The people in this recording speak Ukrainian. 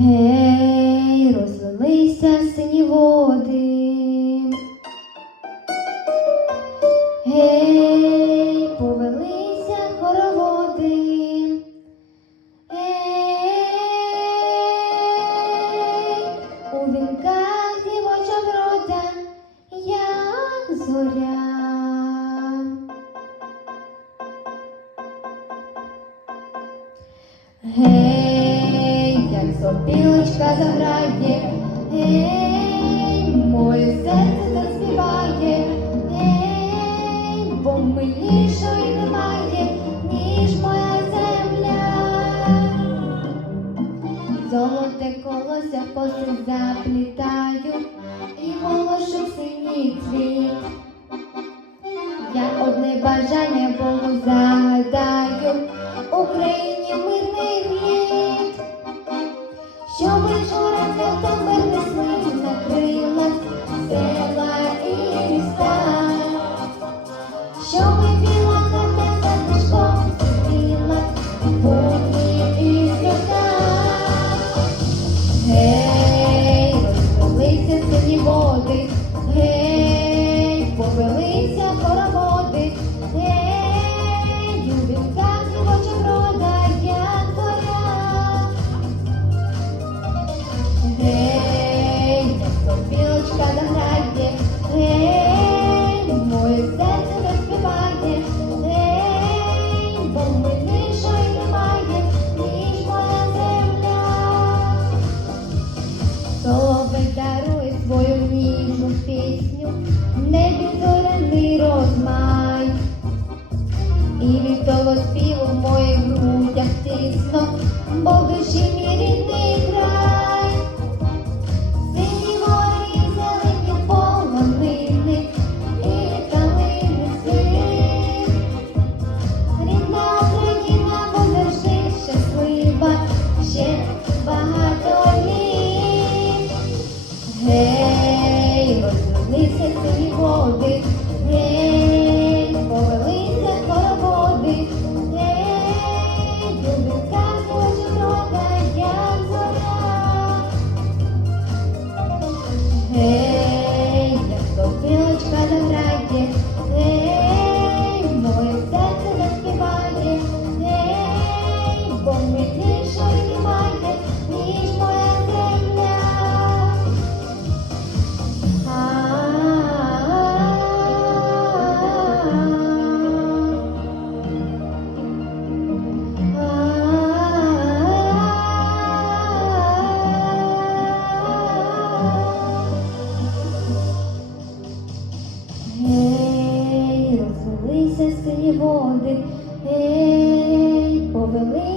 Гей, розлилися сині води. Гей, повелися хороводи. Гей, у вінках дівоча врода, як зоря. Гей, сопілочка заграє, гей, моє серце заспіває, гей, бо милішої немає, ніж моя земля. Золоте колося коси заплітаю, і волошу в синій цвіт. Від того співу моїх грудях тісно, бо в душі мій рідний край. Сині горі, зелені полонини, і калини світ. Рідна Україна буде жити щаслива, ще багато літ. Гей, розлилися сині води, Гей, Ей, повелися